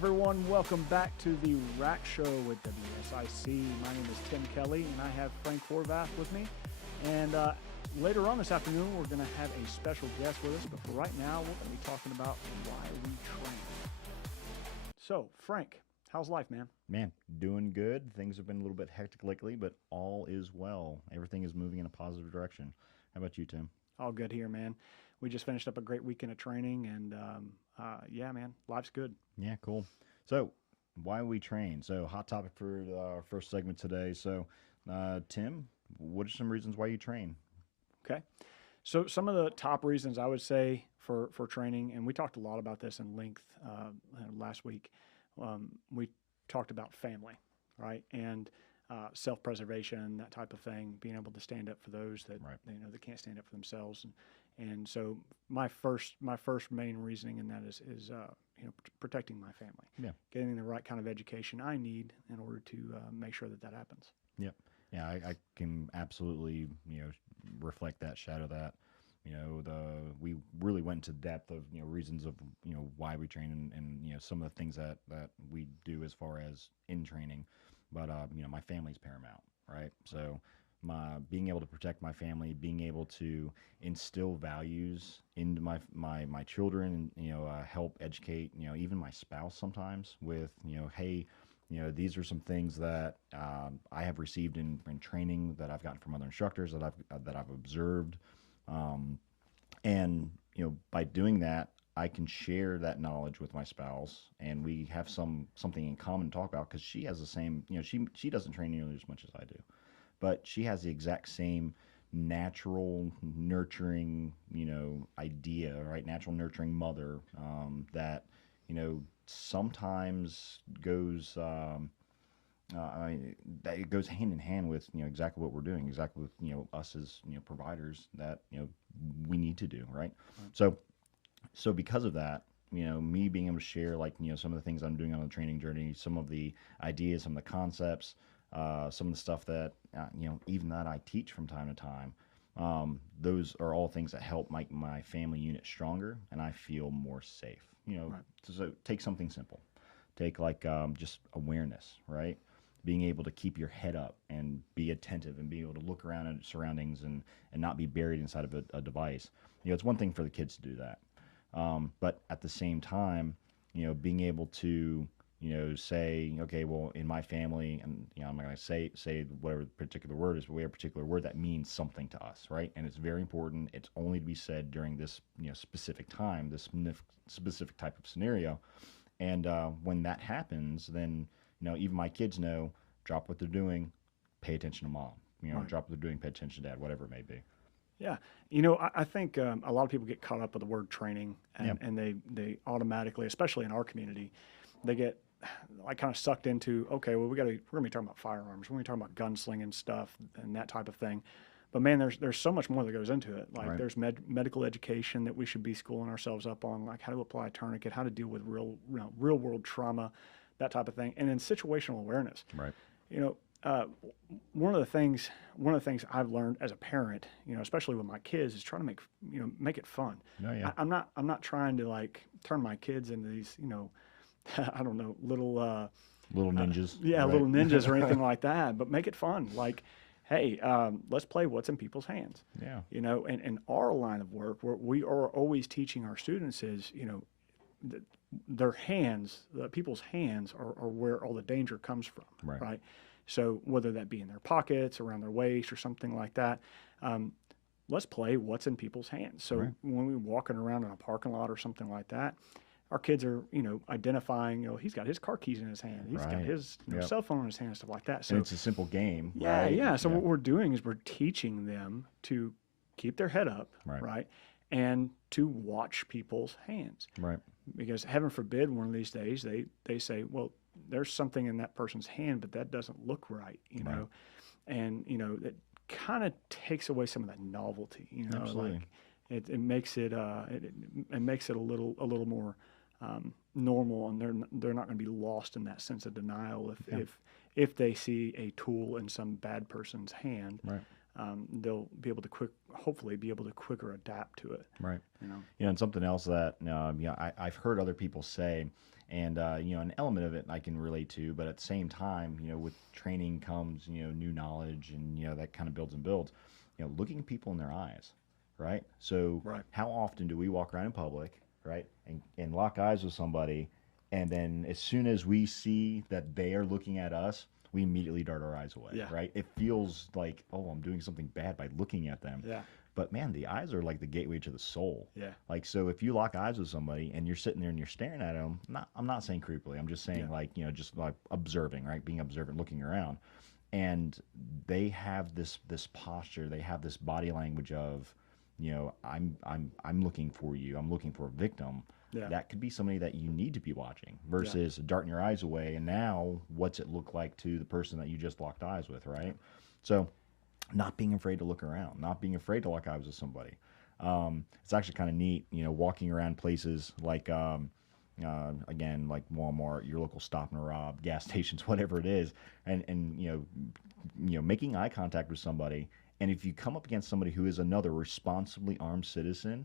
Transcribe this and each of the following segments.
everyone, welcome back to the Rack Show with WSIC. My name is Tim Kelly, and I have Frank Horvath with me. And later on this afternoon, we're going to have a special guest with us. But for right now, we're going to be talking about why we train. So, Frank, how's life, man? Man, doing good. Things have been a little bit hectic lately, but all is well. Everything is moving in a positive direction. How about you, Tim? All good here, man. We just finished up a great weekend of training, and yeah, man, life's good. Yeah, cool. So, why we train? So, hot topic for our first segment today. So, Tim, what are some reasons why you train? Okay. So some of the top reasons I would say for training, and we talked a lot about this in length last week. We talked about family, right, and self-preservation, that type of thing, being able to stand up for those that that can't stand up for themselves, and so my first main reasoning in that is protecting my family, getting the right kind of education I need in order to make sure that happens. Yep. Yeah, I can absolutely, reflect that, shadow that. We really went into depth of, reasons of, why we train and some of the things that we do as far as in training. But, my family's paramount, right? So being able to protect my family, being able to instill values into my children and, help educate, even my spouse sometimes with, hey, these are some things that I have received in training that I've gotten from other instructors that I've observed, and by doing that, I can share that knowledge with my spouse, and we have something in common to talk about because she has the same. She doesn't train nearly as much as I do, but she has the exact same natural nurturing idea, right? Natural nurturing mother that sometimes goes that it goes hand in hand with exactly what we're doing, exactly with us as providers that we need to do, right? So because of that, me being able to share some of the things I'm doing on the training journey, some of the ideas, some of the concepts, some of the stuff that even that I teach from time to time. Those are all things that help make my family unit stronger, and I feel more safe. Right. So take something simple. Take just awareness, right? Being able to keep your head up and be attentive and be able to look around at surroundings and not be buried inside of a device. It's one thing for the kids to do that. But at the same time, being able to, say, okay, well, in my family, and I'm not going to say whatever the particular word is, but we have a particular word that means something to us, right? And it's very important. It's only to be said during this, specific time, this specific type of scenario. And when that happens, then, even my kids know, drop what they're doing, pay attention to mom. Right. Drop what they're doing, pay attention to dad, whatever it may be. Yeah. I think a lot of people get caught up with the word training, and they automatically, especially in our community, they get kind of sucked into, okay, well, we're going to be talking about firearms. We're going to be talking about gunslinging stuff and that type of thing. But man, there's so much more that goes into it. Like there's medical education that we should be schooling ourselves up on, like how to apply a tourniquet, how to deal with real world trauma, that type of thing. And then situational awareness. Right. One of the things I've learned as a parent, especially with my kids, is trying to make it fun. No, yeah. I'm not trying to turn my kids into these, I don't know, little ninjas. Little ninjas or anything like that, but make it fun. Like, hey, let's play what's in people's hands. Yeah. And our line of work, where we are always teaching our students is, their hands, people's hands are where all the danger comes from, right? So whether that be in their pockets, around their waist, or something like that, let's play what's in people's hands. So when we're walking around in a parking lot or something like that, our kids are, identifying, he's got his car keys in his hand. He's got his cell phone in his hand, stuff like that. So and it's a simple game. Yeah, right? yeah. So what we're doing is we're teaching them to keep their head up, right? And to watch people's hands. Right. Because heaven forbid one of these days they say, well, there's something in that person's hand, but that doesn't look right, know. And, it kind of takes away some of that novelty, Absolutely. Like it makes it it makes it a little more normal, and they're not going to be lost in that sense of denial if they see a tool in some bad person's hand. Right. They'll be able to hopefully be able to quicker adapt to it. Right. And something else that I've heard other people say, And an element of it I can relate to, but at the same time, with training comes new knowledge, and that kind of builds and builds. Looking people in their eyes, right? So Right. how often do we walk around in public, right, and lock eyes with somebody, and then as soon as we see that they are looking at us, we immediately dart our eyes away, Yeah. right? It feels like, oh, I'm doing something bad by looking at them. Yeah. But man, the eyes are like the gateway to the soul. Yeah. Like, so if you lock eyes with somebody and you're sitting there and you're staring at them, I'm not saying creepily. I'm just saying, Yeah. like, just like observing, right? Being observant, looking around, and they have this posture. They have this body language of, I'm looking for you. I'm looking for a victim. Yeah. That could be somebody that you need to be watching versus darting your eyes away. And now, what's it look like to the person that you just locked eyes with, right? So, not being afraid to look around, not being afraid to lock eyes with somebody. It's actually kind of neat, walking around places like, again, like Walmart, your local Stop and Rob, gas stations, whatever it is, and making eye contact with somebody. And if you come up against somebody who is another responsibly armed citizen,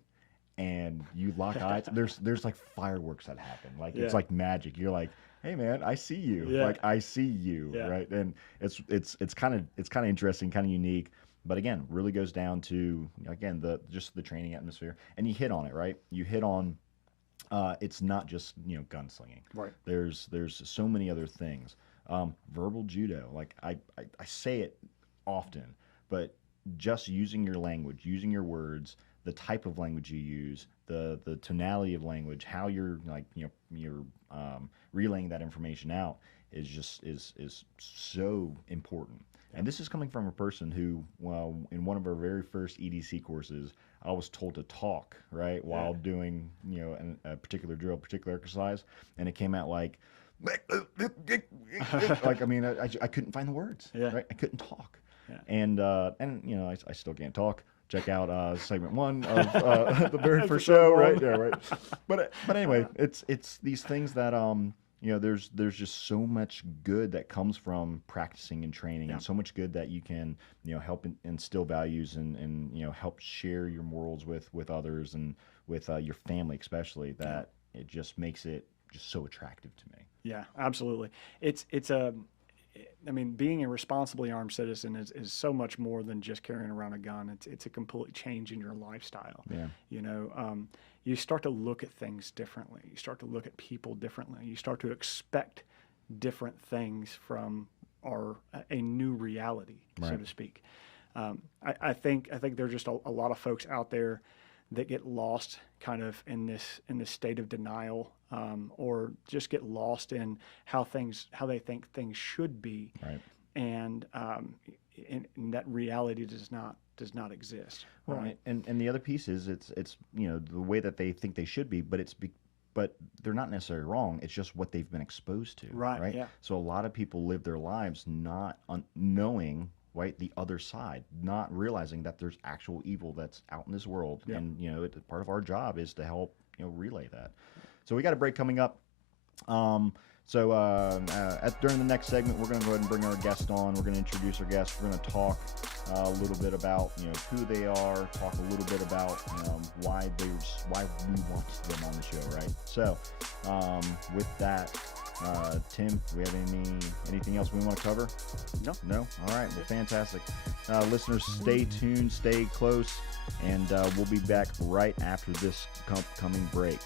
and you lock eyes, there's like fireworks that happen. Like it's like magic. You're like, hey man, I see you. Yeah. Like I see you, right? And it's kind of interesting, kind of unique. But again, really goes down to again the training atmosphere, and you hit on it, right? You hit on it's not just gunslinging. Right. There's so many other things. Verbal judo, like I say it often, but just using your language, using your words, the type of language you use, the tonality of language, how you're you're relaying that information out is so important. And this is coming from a person who, well, in one of our very first EDC courses, I was told to talk, right, while doing a particular drill, particular exercise, and it came out like like I mean I couldn't find the words, right? I couldn't talk, and I still can't talk. Check out segment 1 of the very first show, right? Yeah, right. But anyway, it's these things that there's just so much good that comes from practicing and training, and so much good that you can help instill values and help share your morals with others and with your family especially. That it just makes it just so attractive to me. Yeah, absolutely. I mean, being a responsibly armed citizen is so much more than just carrying around a gun. It's a complete change in your lifestyle. Yeah. You start to look at things differently. You start to look at people differently. You start to expect different things from a new reality, so to speak. I think there are just a lot of folks out there that get lost kind of in this state of denial, or just get lost in how they think things should be, Right. and that reality does not exist. Well, Right. and the other piece is it's the way that they think they should be, but they're not necessarily wrong. It's just what they've been exposed to, Right, yeah. So a lot of people live their lives not knowing, right, the other side, not realizing that there's actual evil that's out in this world, and part of our job is to help relay that. So we got a break coming up. During the next segment, we're going to go ahead and bring our guest on. We're going to introduce our guest. We're going to talk a little bit about who they are, talk a little bit about why we want them on the show, right? So with that, Tim, do we have anything else we want to cover? No? All right. Well, fantastic. Listeners, stay tuned, stay close, and we'll be back right after this coming break.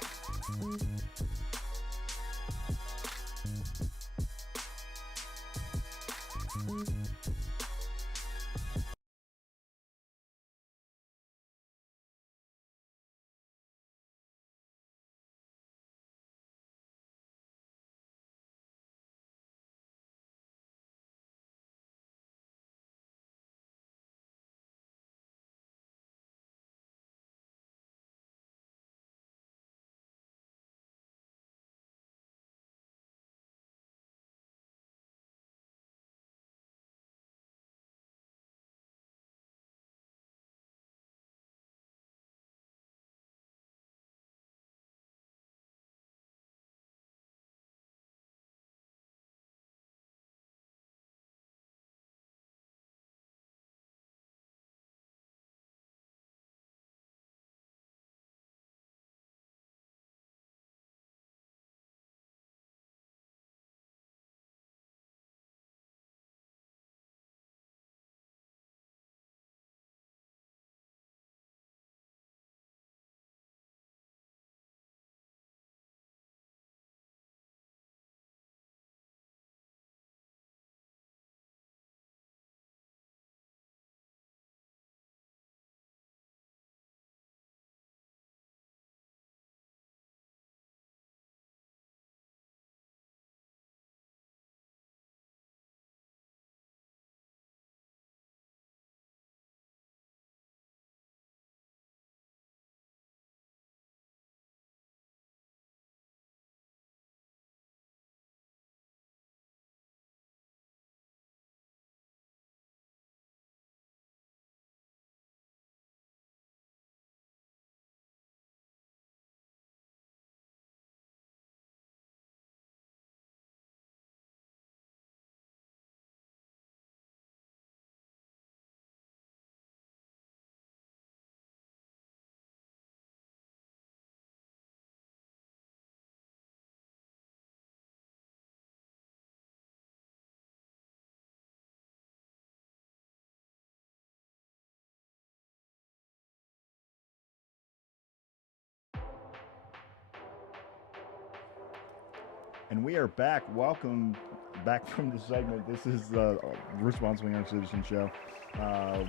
And we are back. Welcome back from the segment. This is the Responsibly Young Citizen Show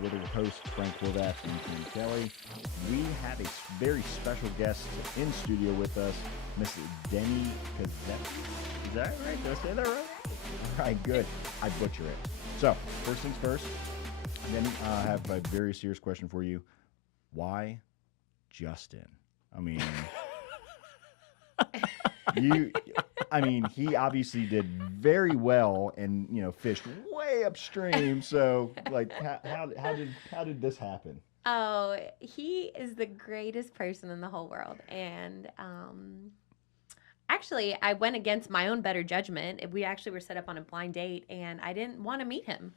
with our host, Frank Horvath and Tim Kelly. We have a very special guest in studio with us, Miss Demi Kazet. Is that right? Did I say that right? All right, good. I butcher it. So, first things first, Demi, I have a very serious question for you. Why Justin? I mean... he obviously did very well and, fished way upstream. So, like, how did this happen? Oh, he is the greatest person in the whole world. And actually, I went against my own better judgment. We actually were set up on a blind date, and I didn't want to meet him.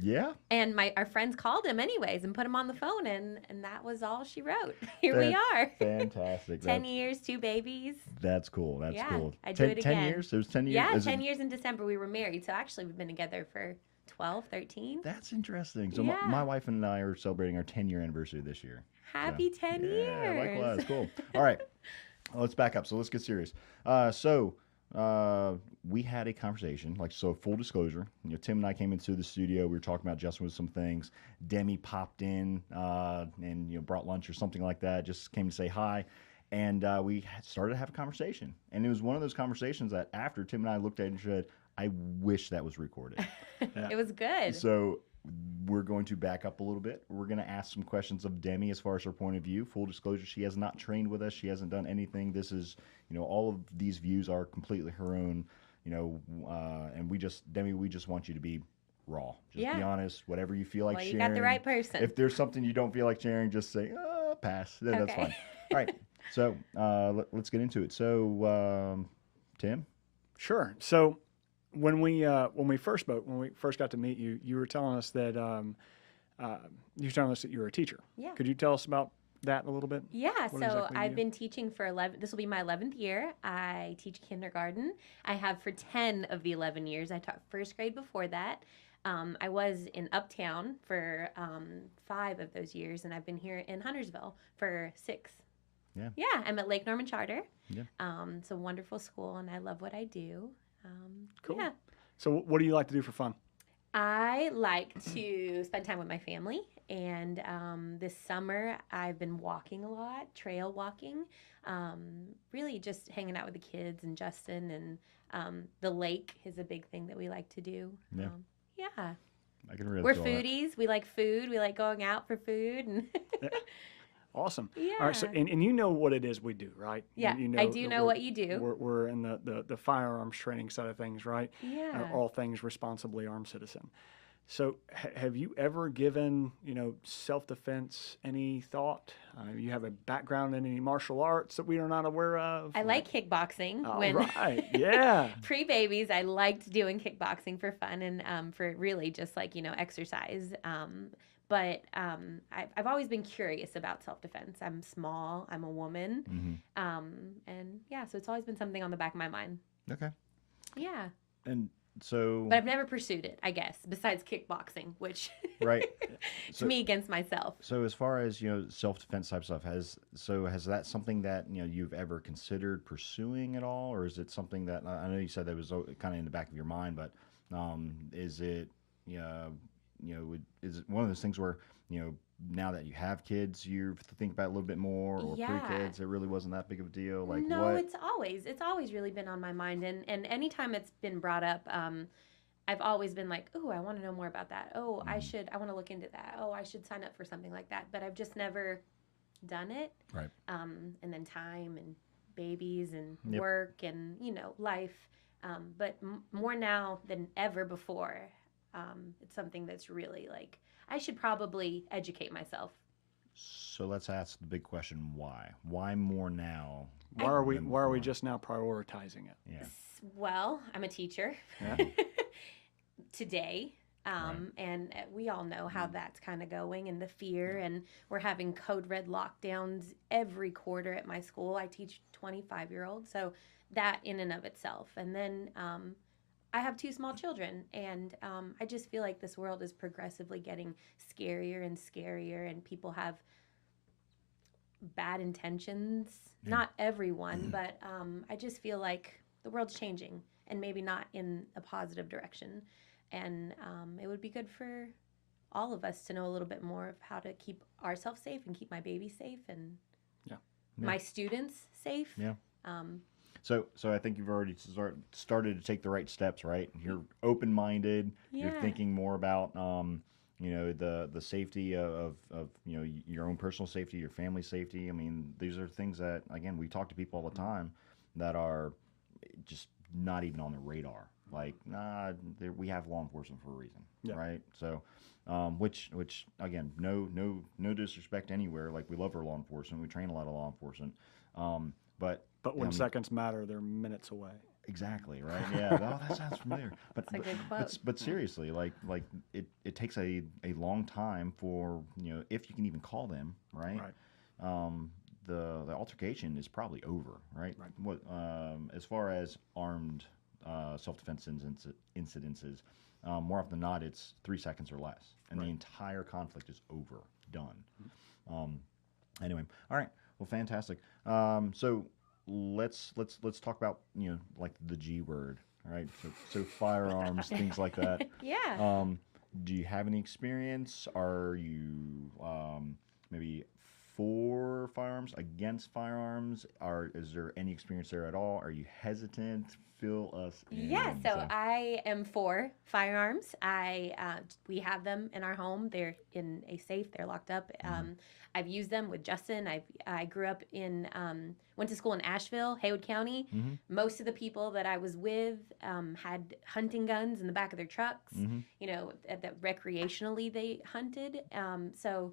Yeah. And our friends called him anyways and put him on the phone, and that was all she wrote. Here we are. Fantastic. 10 years, 2 babies. That's cool. That's cool. I do it again. 10 years? It was 10 years? Yeah, 10 years in December we were married. So actually we've been together for 12, 13. That's interesting. So Yeah. my wife and I are celebrating our 10-year anniversary this year. Happy 10 years. Yeah, likewise. Cool. All right. Let's back up. So let's get serious. We had a conversation, full disclosure. Tim and I came into the studio. We were talking about Justin with some things. Demi popped in and brought lunch or something like that. Just came to say hi, and we started to have a conversation. And it was one of those conversations that after Tim and I looked at it and said, "I wish that was recorded." It was good. So we're going to back up a little bit. We're going to ask some questions of Demi as far as her point of view. Full disclosure, she has not trained with us. She hasn't done anything. This is, all of these views are completely her own, and we just want you to be raw. Just be honest, whatever you feel like sharing. You got the right person. If there's something you don't feel like sharing, just say, pass. That's fine. All right. So let's get into it. So, Tim? Sure. So when we first spoke, when we first got to meet you, you were telling us that you were a teacher. Yeah. Could you tell us about that a little bit? Yeah, What so exactly you I've do? been teaching for 11, this will be my 11th year. I teach kindergarten. I have for 10 of the 11 years. I taught first grade before that. I was in Uptown for 5 of those years, and I've been here in Huntersville for 6. Yeah. Yeah, I'm at Lake Norman Charter. Yeah. It's a wonderful school, and I love what I do. Cool. Yeah. So what do you like to do for fun? I like to spend time with my family, and this summer I've been walking a lot, trail walking, really just hanging out with the kids and Justin, and the lake is a big thing that we like to do. Yeah. Yeah. I can relate We're to all that. foodies. We like food. We like going out for food. And Awesome. yeah. All right. So and you know what it is we do, right? Yeah, You I do know what you do. We're in the firearms training side of things, right? Yeah. All things responsibly armed citizen. So have you ever given, self-defense any thought? You have a background in any martial arts that we are not aware of? I like kickboxing. All When right. Yeah. pre-babies, I liked doing kickboxing for fun and for really just exercise. But I've always been curious about self-defense. I'm small. I'm a woman. Mm-hmm. And yeah, so it's always been something on the back of my mind. Okay. Yeah. And so... But I've never pursued it, I guess, besides kickboxing, which Right. to me against myself. So as far as, self-defense type stuff, has that something that, you've ever considered pursuing at all? Or is it something that, I know you said that was kind of in the back of your mind, but is it, is it one of those things where, now that you have kids, you have to think about it a little bit more, or Yeah. pre-kids, it really wasn't that big of a deal? Like No, what? it's always really been on my mind, and anytime it's been brought up, I've always been like, oh, I want to know more about that. Oh, I want to look into that. Oh, I should sign up for something like that. But I've just never done it. Right. And then time and babies and Yep. work and life, but more now than ever before. It's something that's really like I should probably educate myself. So let's ask the big question: why? Why more now? Why are we than Why are we before? just now prioritizing it? Yeah. Well, I'm a teacher Yeah. today. And we all know how that's kind of going and the fear. And we're having code red lockdowns every quarter at my school. I teach 25-year-olds. So that in and of itself. And then I have 2 small children. And I just feel like this world is progressively getting scarier and scarier. And people have bad intentions. Yeah. Not everyone, but I just feel like the world's changing, and maybe not in a positive direction. And it would be good for all of us to know a little bit more of how to keep ourselves safe and keep my baby safe and Yeah. my students safe. Yeah. Um, So I think you've already started to take the right steps, right? You're open-minded. You're Yeah. thinking more about, the safety of your own personal safety, your family safety. I mean, these are things that, again, we talk to people all the time that are just not even on the radar. Like, nah, we have law enforcement for a reason, Yeah. right? So, which again, no disrespect anywhere. Like, we love our law enforcement. We train a lot of law enforcement, but when I mean, seconds matter, they're minutes away. exactly, right? Yeah. Oh, that sounds familiar. But That's a good quote. but seriously, like it takes a long time for, if you can even call them, right? The altercation is probably over, right? Right. What as far as armed self-defense incidences, more often than not, it's 3 seconds or less, and the Right. entire conflict is over, done. Anyway, all right. Well, fantastic. So let's talk about, like the G word, all right? So firearms, things like that. Yeah. Do you have any experience? Are you maybe for firearms, against firearms? Is there any experience there at all? Are you hesitant? Fill us in. Yeah, so I am for firearms. We have them in our home. They're in a safe. They're locked up. I've used them with Justin. I grew up went to school in Asheville, Haywood County. Most of the people that I was with had hunting guns in the back of their trucks. That recreationally they hunted. So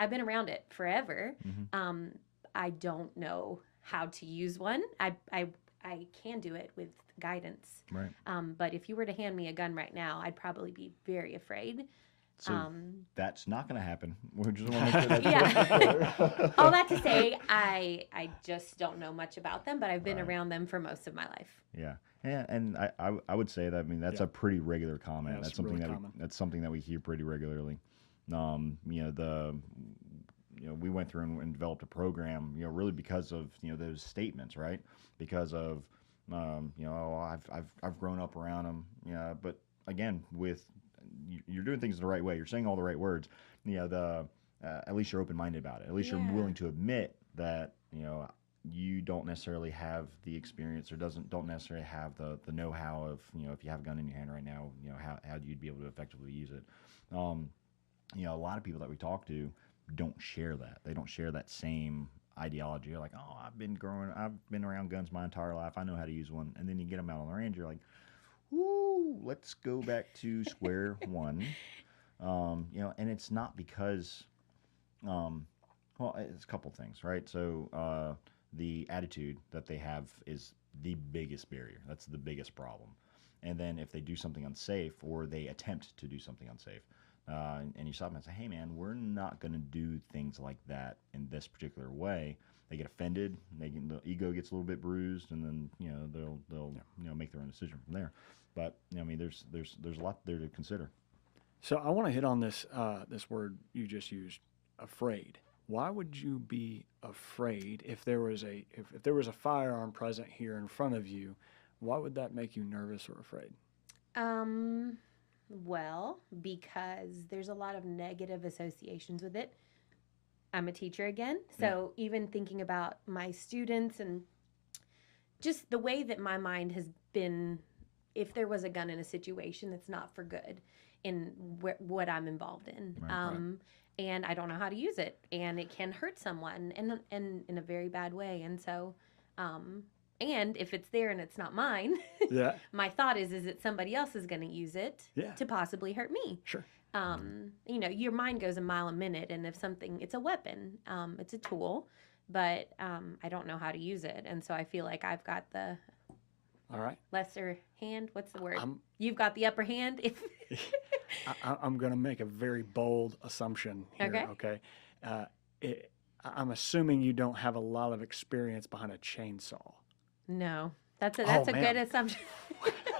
I've been around it forever. I don't know how to use one. I can do it with guidance. Right. But if you were to hand me a gun right now, I'd probably be very afraid. So that's not going to happen. We just want to make sure that's Yeah. All that to say, I just don't know much about them, but I've been around them for most of my life. Yeah. Yeah, and I would say that, I mean, that's a pretty regular comment. Yeah, that's it's something really that common. that's something that we hear pretty regularly. We went through and developed a program, really because of, those statements, right? Because of, I've grown up around them. Yeah, but again, you're doing things the right way. You're saying all the right words. At least you're open-minded about it. At least you're willing to admit that, you don't necessarily have the experience or don't necessarily have the know-how of, if you have a gun in your hand right now, how you'd be able to effectively use it. A lot of people that we talk to don't share that. They don't share that same ideology. You're like, oh, I've been around guns my entire life. I know how to use one. And then you get them out on the range. You're like, woo, let's go back to square one. And it's not because, well, it's a couple things, right? So the attitude that they have is the biggest barrier. That's the biggest problem. And then if they do something unsafe or they attempt to do something unsafe, and you stop them and say, hey, man, we're not going to do things like that in this particular way. They get offended, the ego gets a little bit bruised, and then they'll make their own decision from there. But I mean, there's a lot there to consider. So I want to hit on this word you just used, afraid. Why would you be afraid if there was a firearm present here in front of you? Why would that make you nervous or afraid? Well, because there's a lot of negative associations with it. I'm a teacher again, so even thinking about my students and just the way that my mind has been, if there was a gun in a situation that's not for good in what I'm involved in. Right. And I don't know how to use it, and it can hurt someone and in a very bad way. And so, and if it's there and it's not mine, my thought is that somebody else is going to use it to possibly hurt me. Sure. Your mind goes a mile a minute, and if it's a weapon, it's a tool, but I don't know how to use it. And so I feel like I've got the all right lesser hand. What's the word? You've got the upper hand. If I'm going to make a very bold assumption here. Okay. I'm assuming you don't have a lot of experience behind a chainsaw. No, that's a good assumption.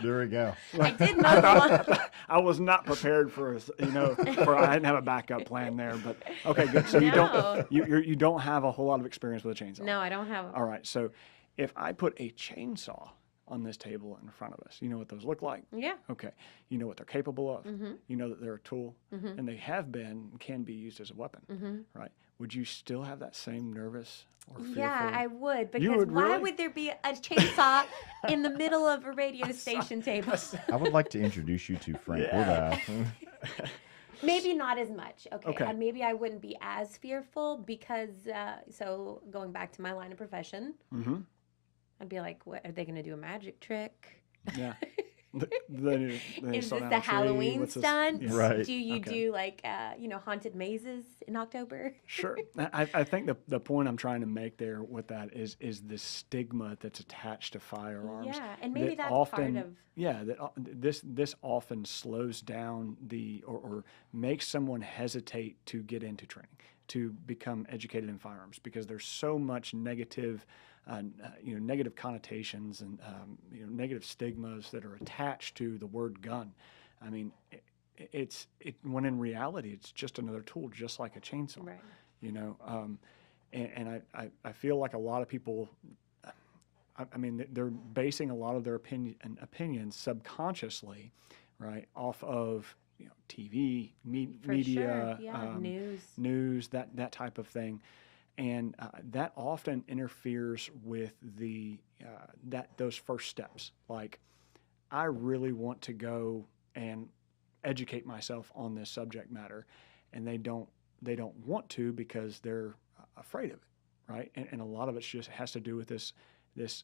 There we go. I did know the one. I was not prepared for I didn't have a backup plan there, but okay, good. So you don't have a whole lot of experience with a chainsaw. No, I don't have. All right. So if I put a chainsaw on this table in front of us. You know what those look like? Yeah. Okay. You know what they're capable of. Mm-hmm. You know that they're a tool, Mm-hmm. and they have been and can be used as a weapon, Mm-hmm. right? Would you still have that same nervous or fearful? Yeah, I would, because would, why really? would there be a chainsaw in the middle of a radio station table? I would like to introduce you to Frank Yeah. Horvath. Maybe not as much. Okay. Okay. Maybe I wouldn't be as fearful because, so going back to my line of profession, Mm-hmm. I'd be like, what, are they going to do a magic trick? Yeah. Then Is saw this down the a tree, Halloween what's this- stunt? Yeah. Right. Do you Okay. do like, haunted mazes in October? Sure. I think the point I'm trying to make there with that is the stigma that's attached to firearms. Yeah, and maybe that that's often, part of. Yeah, this often slows down or makes someone hesitate to get into training, to become educated in firearms, because there's so much negative negative connotations and negative stigmas that are attached to the word gun. I mean, when in reality it's just another tool, just like a chainsaw. Right. And I feel like a lot of people, I mean, they're basing a lot of their opinions subconsciously, right, off of TV, For media, sure. Yeah, news, that type of thing. And that often interferes with those first steps. Like, I really want to go and educate myself on this subject matter, and they don't want to because they're afraid of it, right? And a lot of it just has to do with this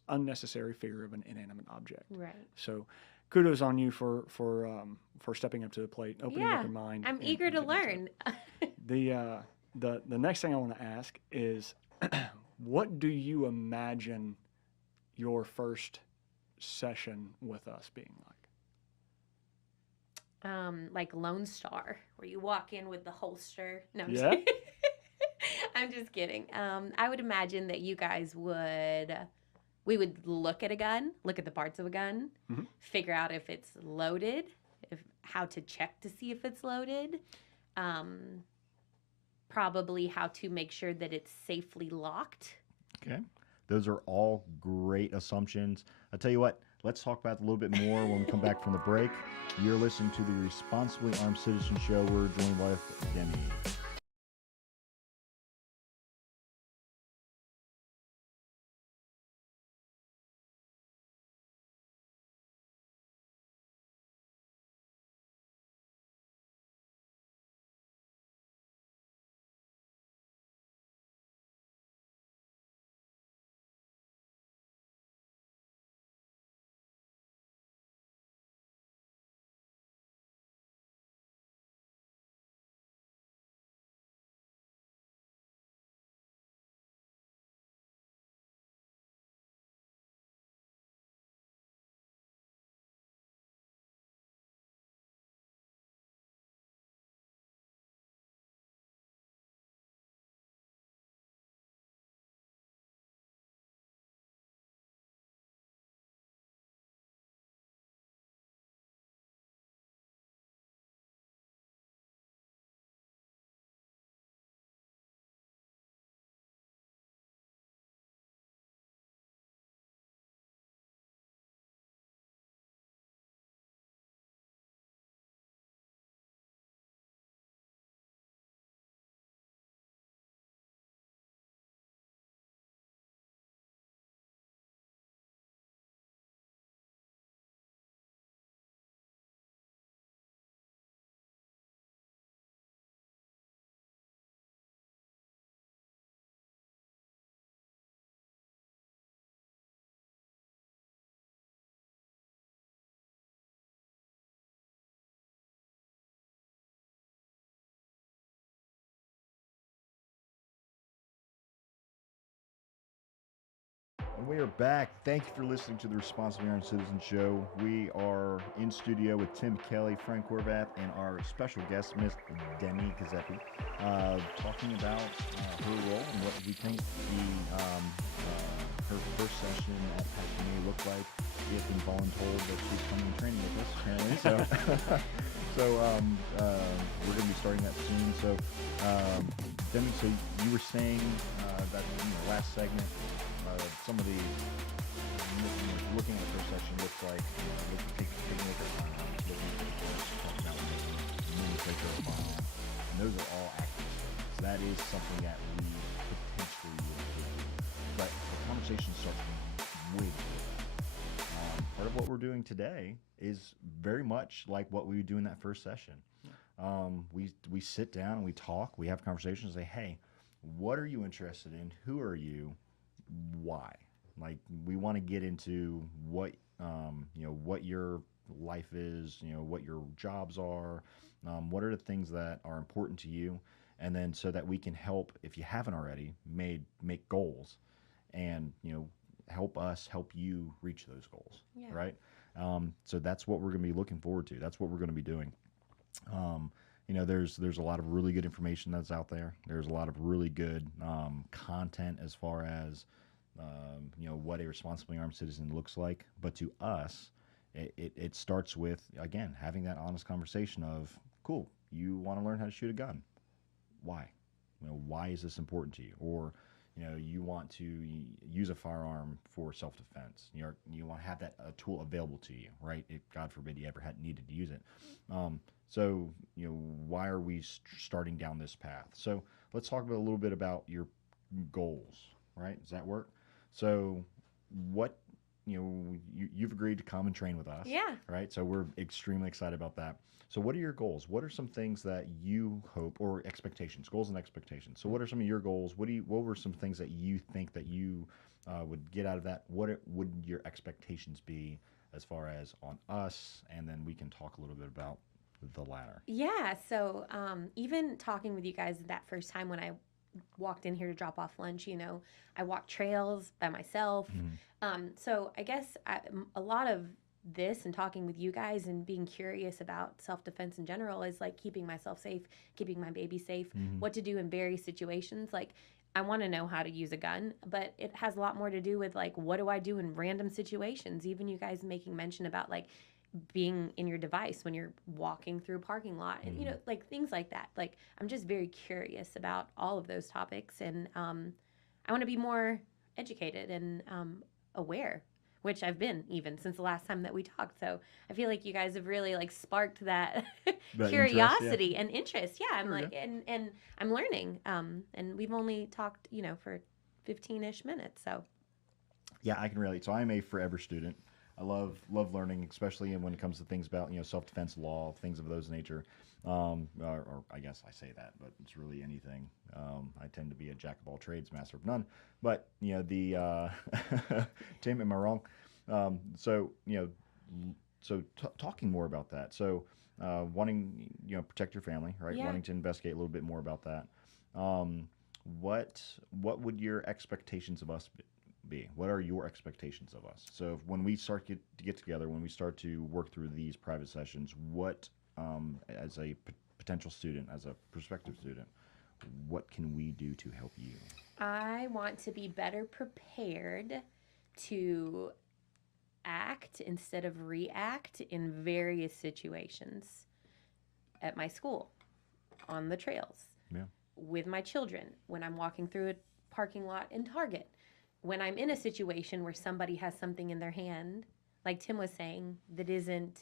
unnecessary fear of an inanimate object. Right. So, kudos on you for stepping up to the plate, opening up your mind. I'm and eager to getting into it. learn. The next thing I want to ask is, what do you imagine your first session with us being like? Like Lone Star, where you walk in with the holster. No, I'm Yeah? just I'm just kidding. I would imagine that you guys we would look at a gun, look at the parts of a gun, Mhm. figure out if it's loaded, how to check to see if it's loaded, probably how to make sure that it's safely locked. Okay. Those are all great assumptions. I'll tell you what, let's talk about it a little bit more when we come back from the break. You're listening to the Responsibly Armed Citizen Show. We're joined with Demi. And we are back. Thank you for listening to the Responsibly Armed Citizen Show. We are in studio with Tim Kelly, Frank Horvath, and our special guest, Miss Demi Giuseppe, talking about her role and what we think her first session at Passion may look like, if been voluntold that she's coming and training with us, apparently. So, we're going to be starting that soon. So, Demi, so you were saying that in the last segment, some of the looking at the first like taking a look at firearms, looking at vehicles, talking about nomenclature of firearms. And those are all active statements. That is something that we potentially would do. But the conversation starts way before that. Part of what we're doing today is very much like what we would do in that first session. We sit down and we talk, we have conversations, say, hey, what are you interested in? Who are you? Why? Like, we want to get into what, what your life is, what your jobs are, what are the things that are important to you, and then so that we can help, if you haven't already, make goals, and help you reach those goals, right? So that's what we're going to be looking forward to. That's what we're going to be doing. There's a lot of really good information that's out there. There's a lot of really good content as far as what a responsibly armed citizen looks like. But to us, it starts with, again, having that honest conversation of, cool, you want to learn how to shoot a gun. Why? Why is this important to you? Or you want to use a firearm for self-defense. You want to have that tool available to you, right? If God forbid you ever had needed to use it. So why are we starting down this path? So let's talk a little bit about your goals, right? Does that work? So what you've agreed to come and train with us, right? So we're extremely excited about that. So what are your goals? What are some things that you hope, or expectations, goals and expectations? So what are some of your goals? What were some things that you think that you would get out of that? What would your expectations be as far as on us? And then we can talk a little bit about the latter. Yeah. So even talking with you guys that first time when I walked in here to drop off lunch, I walked trails by myself. So I guess a lot of this and talking with you guys and being curious about self-defense in general is like keeping myself safe, keeping my baby safe, what to do in various situations. Like, I want to know how to use a gun, but it has a lot more to do with like, what do I do in random situations? Even you guys making mention about like being in your device when you're walking through a parking lot and, like things like that. Like, I'm just very curious about all of those topics. And I want to be more educated and aware, which I've been even since the last time that we talked. So I feel like you guys have really like sparked that curiosity and interest. Yeah, I'm like, and I'm learning. And we've only talked, for 15-ish minutes. So yeah, I can relate. So I'm a forever student. I love learning, especially when it comes to things about self-defense law, things of those nature. Or I guess I say that, but it's really anything. I tend to be a jack of all trades, master of none. But Tim, am I wrong? Talking more about that. So wanting protect your family, right? Yeah. Wanting to investigate a little bit more about that. What would your expectations of us be? What are your expectations of us? So when we start to get together, when we start to work through these private sessions, what as a potential student, as a prospective student, what can we do to help you? I want to be better prepared to act instead of react in various situations at my school, on the trails, with my children, when I'm walking through a parking lot in Target, when I'm in a situation where somebody has something in their hand, like Tim was saying, that isn't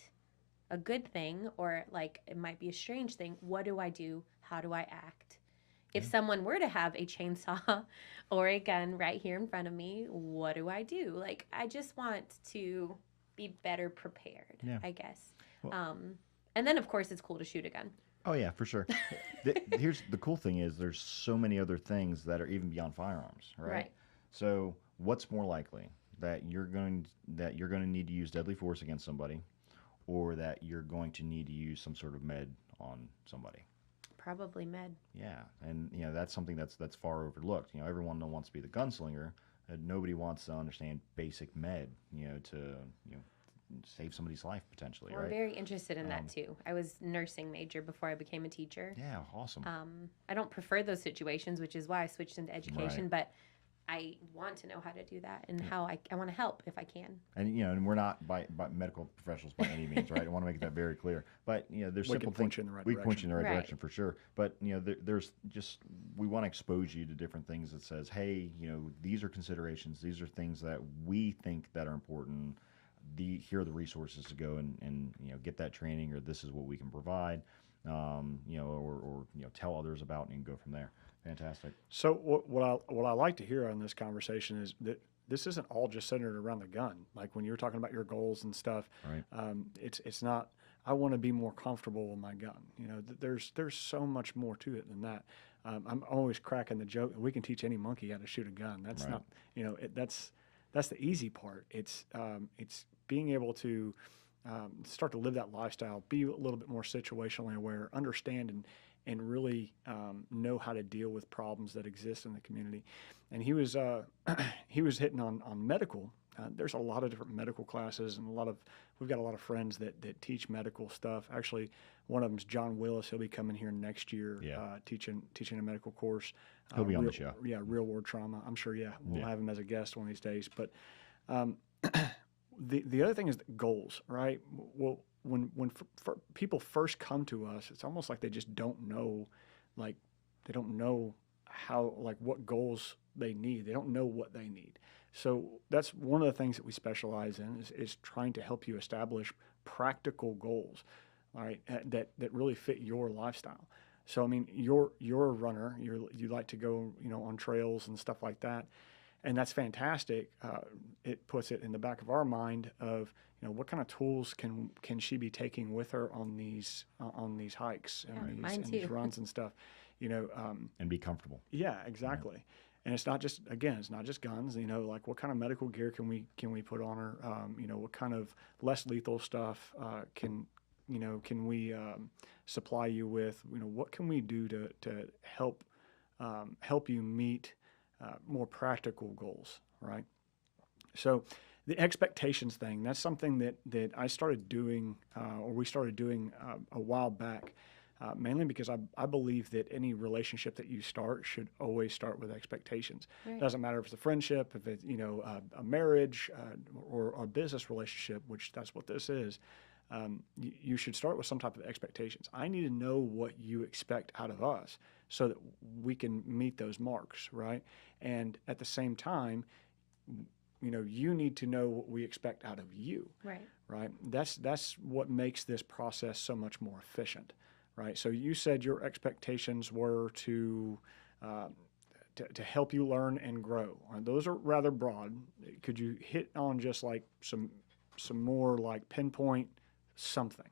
a good thing, or like it might be a strange thing. What do I do? How do I act? If someone were to have a chainsaw or a gun right here in front of me, what do I do? Like, I just want to be better prepared, I guess. Well, and then, of course, it's cool to shoot a gun. Oh, yeah, for sure. Here's the cool thing is there's so many other things that are even beyond firearms, right? So what's more likely, that you're going to need to use deadly force against somebody, or that you're going to need to use some sort of med on somebody? Probably med. Yeah, and that's something that's far overlooked. Everyone wants to be the gunslinger. Nobody wants to understand basic med, to save somebody's life potentially. Well, right? I'm very interested in that too. I was nursing major before I became a teacher. Yeah, awesome. I don't prefer those situations, which is why I switched into education. But I want to know how to do that, and how I want to help if I can. And and we're not by medical professionals by any means, right? I want to make that very clear. But there's simple things. We point you in the right direction for sure. But there's just, we want to expose you to different things that says, hey, these are considerations. These are things that we think that are important. here are the resources to go and get that training, or this is what we can provide, or tell others about and go from there. Fantastic. So what I like to hear on this conversation is that this isn't all just centered around the gun. Like when you're talking about your goals and stuff, Right. It's not. I want to be more comfortable with my gun. There's so much more to it than that. I'm always cracking the joke. We can teach any monkey how to shoot a gun. That's Right. not. That's the easy part. It's being able to start to live that lifestyle, be a little bit more situationally aware, understand and really know how to deal with problems that exist in the community. And he was he was hitting on medical. There's a lot of different medical classes, and we've got a lot of friends that teach medical stuff. Actually, one of them's John Willis. He'll be coming here next year, teaching a medical course. He'll be on the show. Yeah, real world trauma. I'm sure. Yeah, we'll have him as a guest one of these days. But the other thing is goals, right? Well, when people first come to us, it's almost like they just don't know, like they don't know how, like what goals they need. They don't know what they need. So that's one of the things that we specialize in is trying to help you establish practical goals, all right, that really fit your lifestyle. So I mean, you're a runner. You like to go, on trails and stuff like that, and that's fantastic. It puts it in the back of our mind of what kind of tools can she be taking with her on these hikes and these runs and stuff, and be comfortable. Yeah, exactly. And it's not just guns. Like what kind of medical gear can we put on her? What kind of less lethal stuff can we supply you with? What can we do to help you meet more practical goals, right? So the expectations thing, that's something that I started doing, or we started doing a while back. Mainly because I believe that any relationship that you start should always start with expectations. Right. It doesn't matter if it's a friendship, if it's a marriage, or a business relationship, which that's what this is. You should start with some type of expectations. I need to know what you expect out of us so that we can meet those marks, right? And at the same time, you need to know what we expect out of you. Right. That's what makes this process so much more efficient. Right. So you said your expectations were to help you learn and grow. Those are rather broad. Could you hit on just like some more like pinpoint something?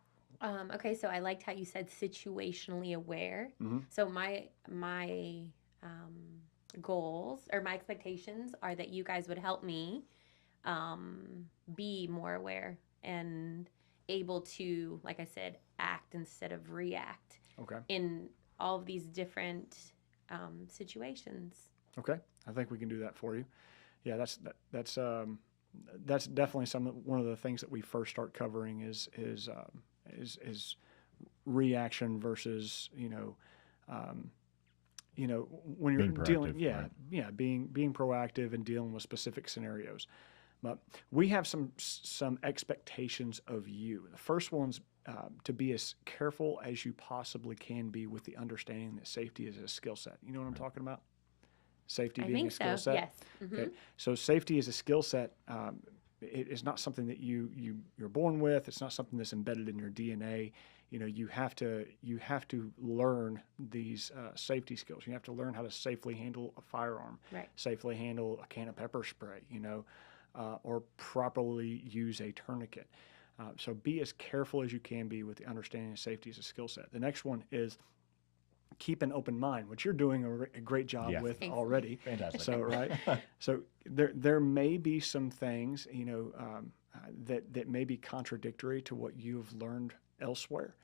Okay, so I liked how you said situationally aware. Mm-hmm. So my goals or my expectations are that you guys would help me be more aware and able to, like I said, act instead of react. Okay. In all of these different situations. Okay, I think we can do that for you. Yeah, that's definitely one of the things that we first start covering is reaction versus when you're dealing right. being proactive and dealing with specific scenarios. But we have some expectations of you. The first one's to be as careful as you possibly can be with the understanding that safety is a skill set. You know what I'm talking about? Safety being a skill set. Yes. Mm-hmm. Okay. So safety is a skill set. It is not something that you're born with. It's not something that's embedded in your DNA. You have to learn these safety skills. You have to learn how to safely handle a firearm, Right. safely handle a can of pepper spray, or properly use a tourniquet. So be as careful as you can be with the understanding of safety as a skill set. The next one is keep an open mind, which you're doing a great job with Thanks. already. Fantastic. So, right. So there may be some things, that may be contradictory to what you've learned elsewhere.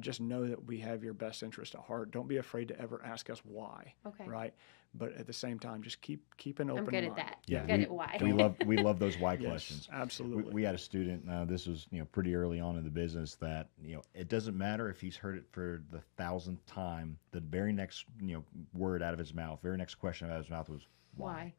Just know that we have your best interest at heart. Don't be afraid to ever ask us why. Okay. Right. But at the same time, just keep an open mind. I'm good at that. Yeah, I'm good at why. we love those why Yes, questions. absolutely. We had a student. This was pretty early on in the business that it doesn't matter if he's heard it for the 1,000th time. The very next word out of his mouth, very next question out of his mouth was why.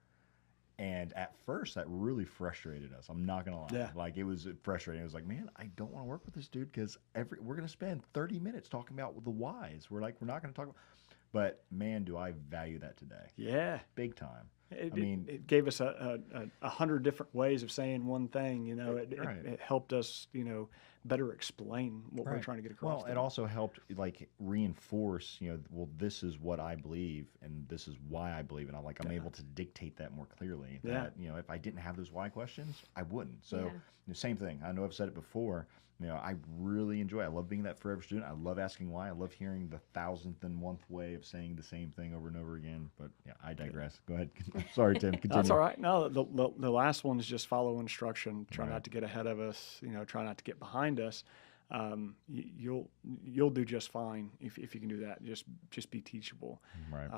And at first, that really frustrated us. I'm not gonna lie. Yeah. Like, it was frustrating. It was like, man, I don't want to work with this dude because we're gonna spend 30 minutes talking about the whys. We're not gonna talk about. But man, do I value that today. Yeah. Big time. I mean, it gave us a hundred different ways of saying one thing. You know, right. it helped us, you know, better explain what we're Right. trying to get across. Well, it also helped like reinforce, well, this is what I believe, and this is why I believe, and I'm able to dictate that more clearly. Yeah. That if I didn't have those why questions, I wouldn't. So Yeah. same thing. I know I've said it before. I really enjoy. I love being that forever student. I love asking why. I love hearing the 1,000th way of saying the same thing over and over again. But yeah, I digress. Go ahead. Sorry, Tim. Continue. That's all right. No, the last one is just follow instruction. Try Right. not to get ahead of us. You know, try not to get behind us. You'll do just fine if you can do that. Just be teachable. Right.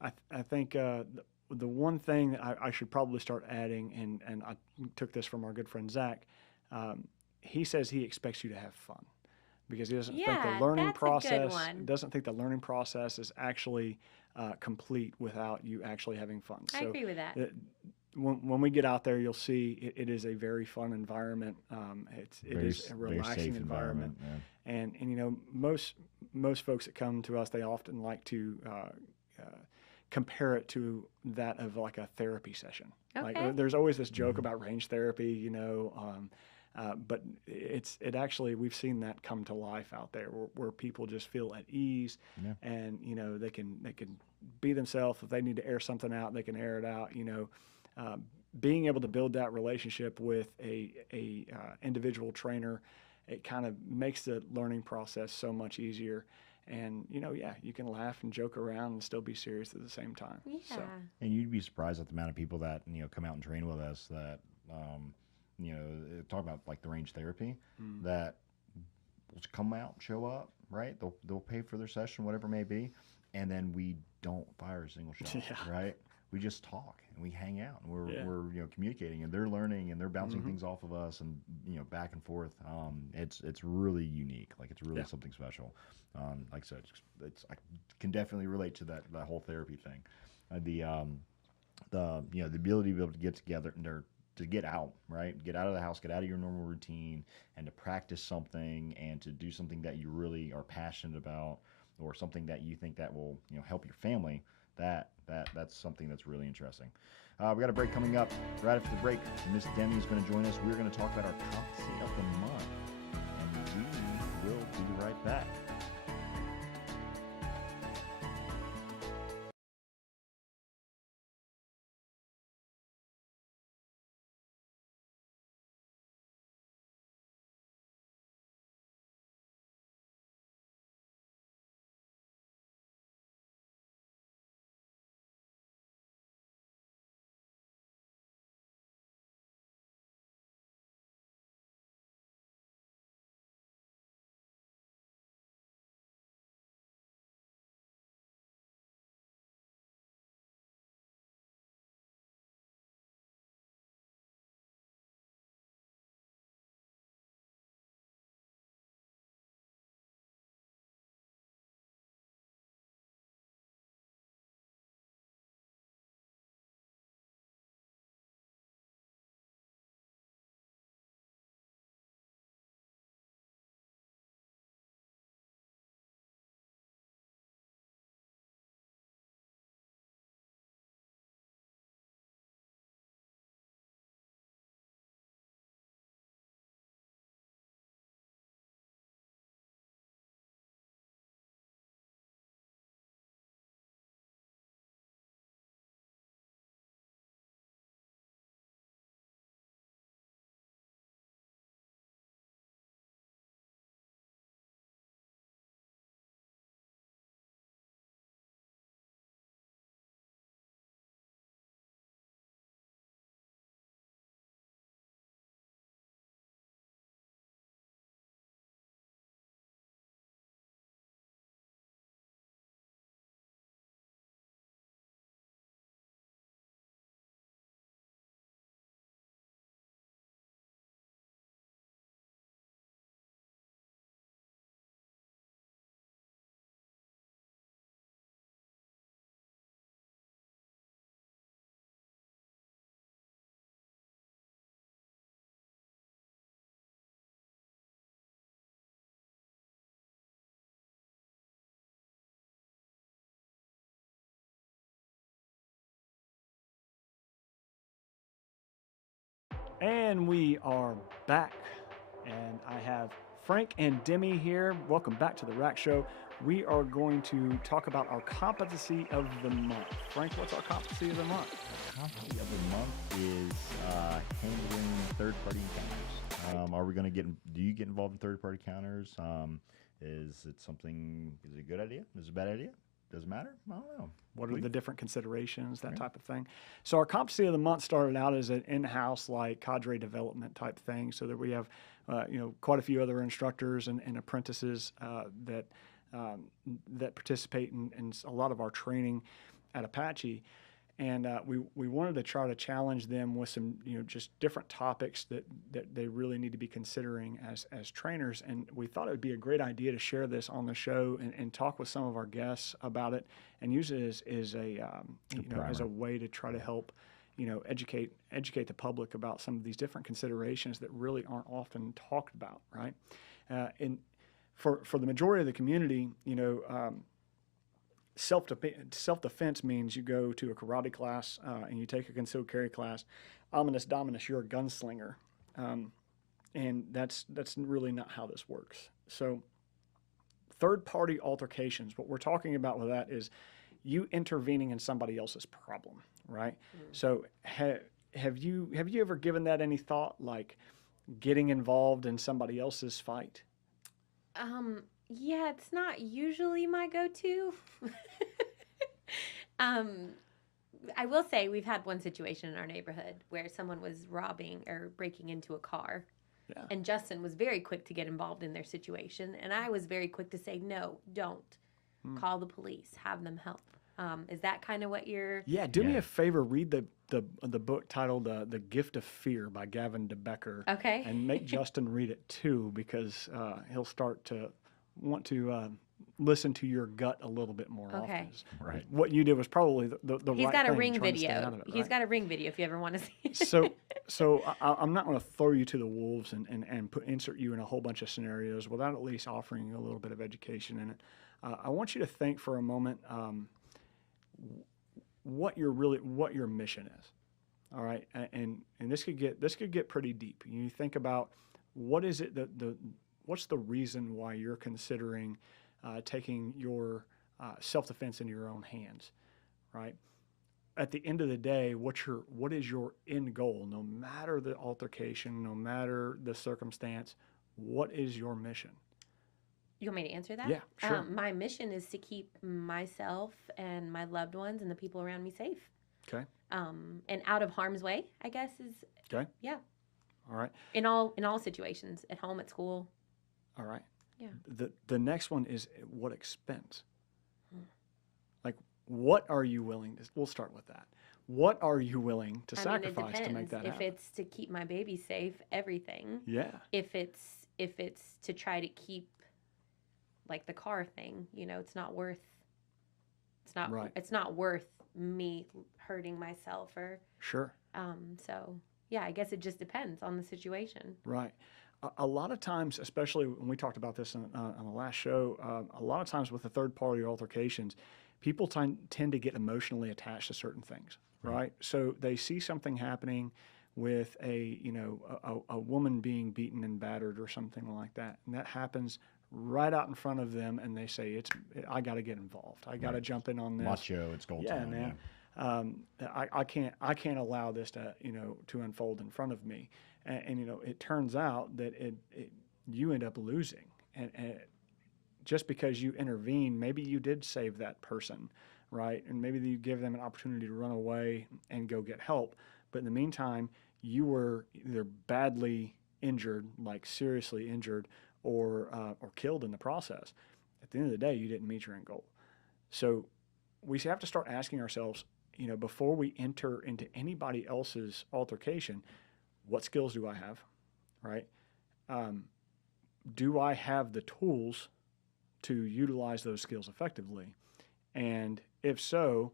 I think the one thing that I should probably start adding, and I took this from our good friend Zach. He says he expects you to have fun because he doesn't think Yeah, the learning that's a good process one. doesn't think the learning process is actually complete without you actually having fun. I So agree with that. when we get out there, you'll see it is a very fun environment. It is a very relaxing safe environment. Yeah. And most folks that come to us, they often like to compare it to that of like a therapy session. Okay. Like there's always this joke about range therapy, but it actually, we've seen that come to life out there where people just feel at ease, Yeah. and they can be themselves. If they need to air something out, they can air it out. Being able to build that relationship with a individual trainer, it kind of makes the learning process so much easier. And you can laugh and joke around and still be serious at the same time. Yeah. So, And you'd be surprised at the amount of people that come out and train with us that talk about like the range therapy that will come out, show up, right? They'll pay for their session, whatever it may be, and then we don't fire a single shot, Yeah. right? We just talk and we hang out and we're Yeah. we're communicating and they're learning and they're bouncing things off of us and back and forth. It's really unique. Like it's really Yeah. something special. Like I said, I can definitely relate to that whole therapy thing. The ability to be able to get together and to get out, right? Get out of the house, get out of your normal routine, and to practice something and to do something that you really are passionate about, or something that you think that will help your family. That's something that's really interesting. We got a break coming up. Right after the break, Miss Demi is going to join us. We're going to talk about our competency of the month, and we will be right back. And we are back. And I have Frank and Demi here. Welcome back to the Rack Show. We are going to talk about our competency of the month. Frank, what's our competency of the month? Competency of the month is handling third-party encounters. Are we going to do you get involved in third-party counters? Is it a good idea? Is it a bad idea? Does it matter? I don't know. What are the different considerations, that type of thing? So our competency of the month started out as an in-house like cadre development type thing, so that we have quite a few other instructors and apprentices that participate in a lot of our training at Apache. And we wanted to try to challenge them with some just different topics that they really need to be considering as trainers. And we thought it would be a great idea to share this on the show and talk with some of our guests about it and use it as a way to try to help educate the public about some of these different considerations that really aren't often talked about, right? And for the majority of the community, self-defense means you go to a karate class and you take a concealed carry class. Ominous dominus, you're a gunslinger, and that's really not how this works. So, third-party altercations. What we're talking about with that is you intervening in somebody else's problem, right? So, have you ever given that any thought, like getting involved in somebody else's fight? Yeah, it's not usually my go-to. I will say we've had one situation in our neighborhood where someone was robbing or breaking into a car. Yeah. And Justin was very quick to get involved in their situation. And I was very quick to say, no, don't. Call the police. Have them help. Is that kind of what you're... Yeah, do me a favor. Read the book titled The Gift of Fear by Gavin DeBecker. Okay. And make Justin read it too, because he'll start to want to listen to your gut a little bit more often. Right. What you did was probably the right thing. He's got a trying ring to stay video. out of it, He's right? got a ring video if you ever want to see it. So I'm not going to throw you to the wolves and insert you in a whole bunch of scenarios without at least offering you a little bit of education in it. I want you to think for a moment what your mission is. All right, and this could get pretty deep. You think about what is it what's the reason why you're considering taking your self-defense into your own hands, right? At the end of the day, what is your end goal? No matter the altercation, no matter the circumstance, what is your mission? You want me to answer that? Yeah, sure. My mission is to keep myself and my loved ones and the people around me safe. Okay. And out of harm's way, I guess is. Okay. Yeah. All right. In all situations, at home, at school. All right. Yeah. The next one is what expense? Like, what are you willing to? We'll start with that. What are you willing to sacrifice to make that happen? If it's to keep my baby safe, everything. Yeah. If it's to try to keep, like the car thing, it's not worth. It's not worth me hurting myself or. Sure. So yeah, I guess it just depends on the situation. Right. A lot of times, especially when we talked about this on the last show, a lot of times with the third-party altercations, people tend to get emotionally attached to certain things, right? So they see something happening with a woman being beaten and battered or something like that, and that happens right out in front of them, and they say, I got to get involved. I got to jump in on this. Macho, it's gold time. Man. Yeah. I can't allow this to unfold in front of me. And it turns out that you end up losing, and just because you intervene, maybe you did save that person, right? And maybe you give them an opportunity to run away and go get help, but in the meantime, you were either badly injured, like seriously injured, or killed in the process. At the end of the day, you didn't meet your end goal. So we have to start asking ourselves, before we enter into anybody else's altercation, what skills do I have, right? Do I have the tools to utilize those skills effectively? And if so,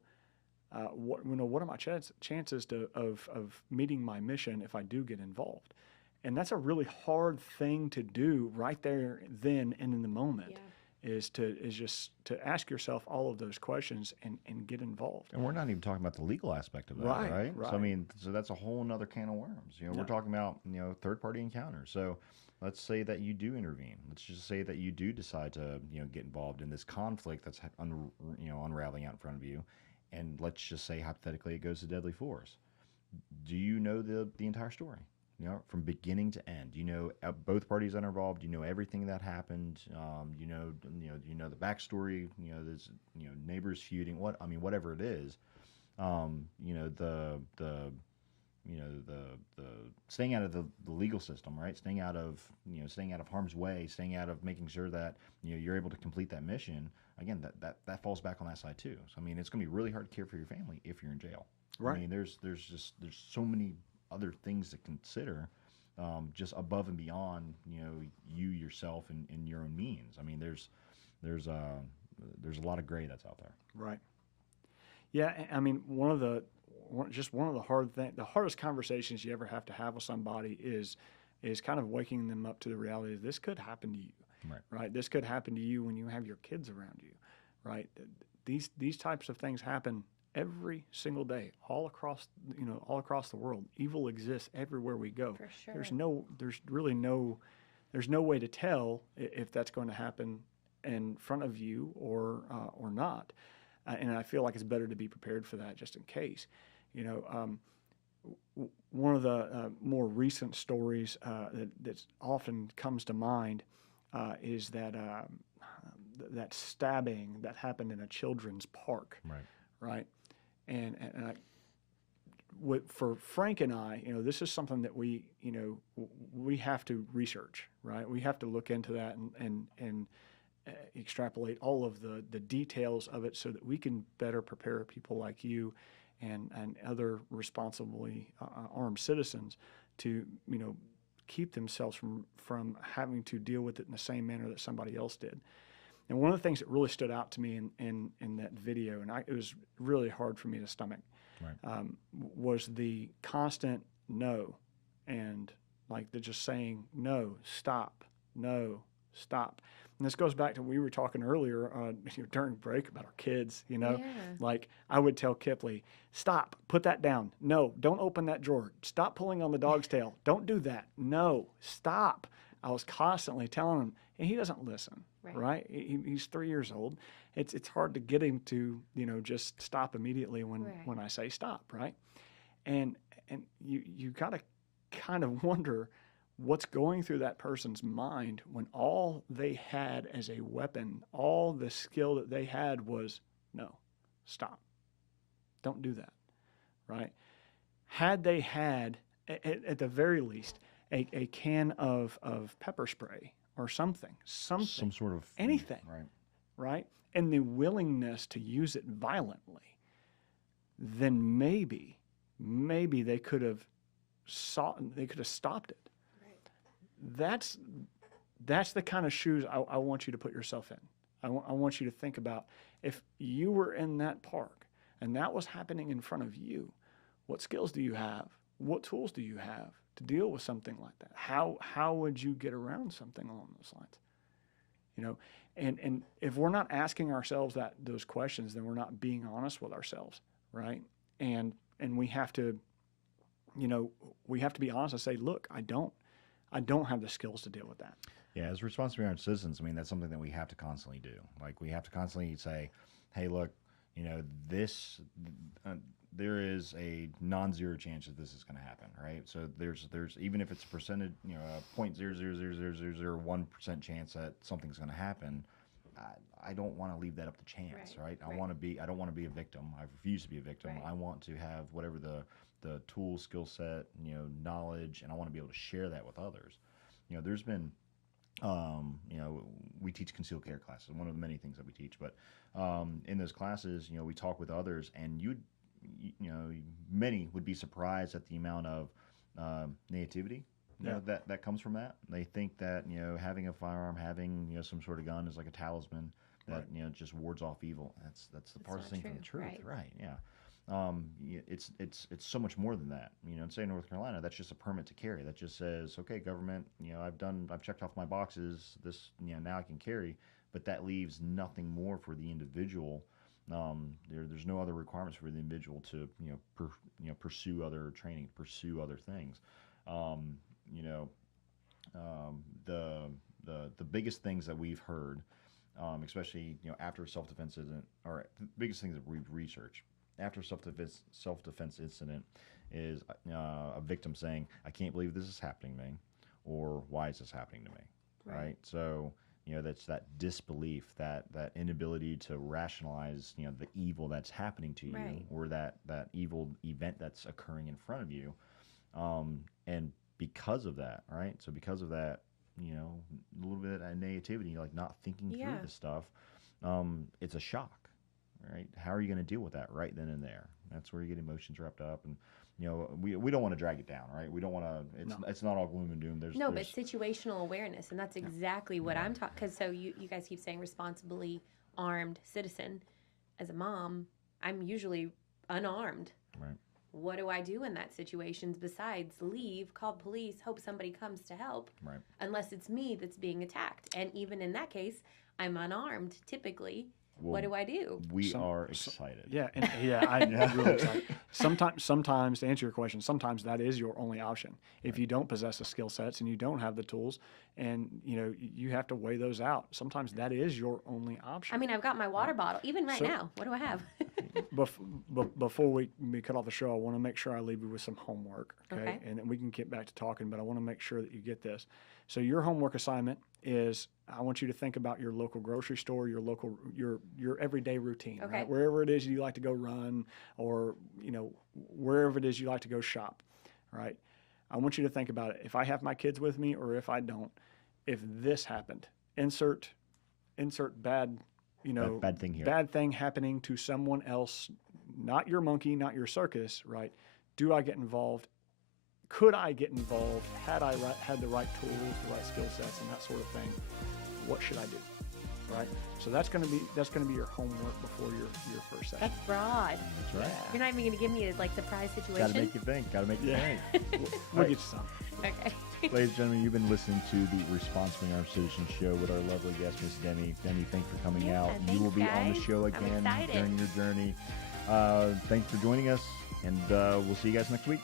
what are my chances of meeting my mission if I do get involved? And that's a really hard thing to do right there, then, and in the moment. is just to ask yourself all of those questions and get involved. And we're not even talking about the legal aspect of that, right? Right. So I mean, so that's a whole nother can of worms. You know, we're talking about, you know, third-party encounters. So let's say that you do intervene. Let's just say that you do decide to, you know, get involved in this conflict that's unraveling out in front of you, and let's just say hypothetically it goes to deadly force. Do you know the entire story? You know, from beginning to end. You know both parties that are involved. You know everything that happened. You know the backstory. You know, there's neighbors feuding. Whatever it is. You know the staying out of the legal system, right? Staying out of harm's way. Staying out of making sure that you're able to complete that mission. Again, that falls back on that side too. So I mean, it's going to be really hard to care for your family if you're in jail. Right. I mean, there's so many other things to consider, just above and beyond you yourself and your own means. I mean, there's a lot of gray that's out there. Right. Yeah, I mean, one of the hardest conversations you ever have to have with somebody is kind of waking them up to the reality that this could happen to you. Right. This could happen to you when you have your kids around you. Right. These types of things happen every single day, all across the world. Evil exists everywhere we go. For sure. There's no way to tell if that's going to happen in front of you or not. And I feel like it's better to be prepared for that just in case. One of the more recent stories that often comes to mind is that stabbing that happened in a children's park. Right. And for Frank and I, this is something that we have to research, right? We have to look into that and extrapolate all of the details of it so that we can better prepare people like you and other responsibly armed citizens to, keep themselves from having to deal with it in the same manner that somebody else did. And one of the things that really stood out to me in that video, and it was really hard for me to stomach, was the constant no, and like they're just saying no, stop. And this goes back to we were talking earlier during break about our kids. Like I would tell Kipley, stop, put that down. No, don't open that drawer. Stop pulling on the dog's tail. Don't do that. No, stop. I was constantly telling him, and he doesn't listen. Right? He's 3 years old. It's hard to get him to just stop immediately when I say stop, right? And you got to kind of wonder what's going through that person's mind when all they had as a weapon, all the skill that they had was no, stop, don't do that, right? Had they had at the very least a can of pepper spray or something, some sort of anything, right? And the willingness to use it violently, then maybe they could have stopped it. Right. That's the kind of shoes I want you to put yourself in. I want you to think about if you were in that park and that was happening in front of you, what skills do you have? What tools do you have to deal with something like that? How would you get around something along those lines? And if we're not asking ourselves those questions, then we're not being honest with ourselves, right? And we have to, be honest and say, look, I don't have the skills to deal with that. Yeah, as responsible armed citizens, I mean, that's something that we have to constantly do. Like, we have to constantly say, hey, look, this, there is a non-zero chance that this is going to happen, right? So there's even if it's a percentage, 0.0000001% chance that something's going to happen, I don't want to leave that up to chance, right? I don't want to be a victim. I refuse to be a victim. Right. I want to have whatever the tool, skill set, knowledge, and I want to be able to share that with others. There's been, we teach concealed carry classes, one of the many things that we teach, but in those classes, we talk with others, and many would be surprised at the amount of naivety that comes from that. They think that having a firearm, having some sort of gun is like a talisman that just wards off evil. That's the farthest thing from the truth, right? Yeah. It's so much more than that. In say North Carolina, that's just a permit to carry. That just says, okay, government, I've checked off my boxes. This, now I can carry. but that leaves nothing more for the individual. There's no other requirements for the individual to pursue other training, pursue other things. You know, the biggest things that we've heard, especially after a self-defense incident, or the biggest things that we've researched after a self-defense incident is a victim saying, "I can't believe this is happening to me," or "Why is this happening to me?" Right? So that's that disbelief, that inability to rationalize the evil that's happening to you, Right. or that evil event that's occurring in front of you, and because of that, right? So because of that, a little bit of naivety, like not thinking through Yeah. this stuff, it's a shock, right? How are you going to deal with that right then and there? That's where you get emotions wrapped up, and we don't want to drag it down, right? We don't want to. It's not all gloom and doom. No, but situational awareness, and that's exactly what I'm talking. Because so you guys keep saying responsibly armed citizen. As a mom, I'm usually unarmed. Right. What do I do in that situation besides leave, call police, hope somebody comes to help? Right. Unless it's me that's being attacked, and even in that case, I'm unarmed typically. Well, what do I do? We are excited. Yeah, and I'm really excited. Sometimes to answer your question, sometimes that is your only option. If you don't possess the skill sets and you don't have the tools, and you have to weigh those out. Sometimes that is your only option. I mean, I've got my water bottle. Even right now, what do I have? Before we cut off the show, I want to make sure I leave you with some homework, Okay. And then we can get back to talking, but I want to make sure that you get this. So your homework assignment is, I want you to think about your local grocery store, your everyday routine, Okay. right? Wherever it is you like to go run, or wherever it is you like to go shop, right? I want you to think about it. If I have my kids with me, or if I don't, if this happened, insert bad, Bad thing here. bad thing happening to someone else, not your monkey, not your circus, right? Do I get involved? Could I get involved? Had I had the right tools, the right skill sets, and that sort of thing? What should I do? Right. So that's going to be your homework before your first session. That's broad. That's right. You're not even going to give me a surprise situation. Got to make you think. Got to make you think. We'll get you some. Okay. Ladies and gentlemen, you've been listening to the Responsibly Armed Citizen Show with our lovely guest, Miss Demi. Demi, thanks for coming Yeah, out. thanks, You will be on the guys. show I'm again excited. during your journey. Thanks for joining us, and we'll see you guys next week.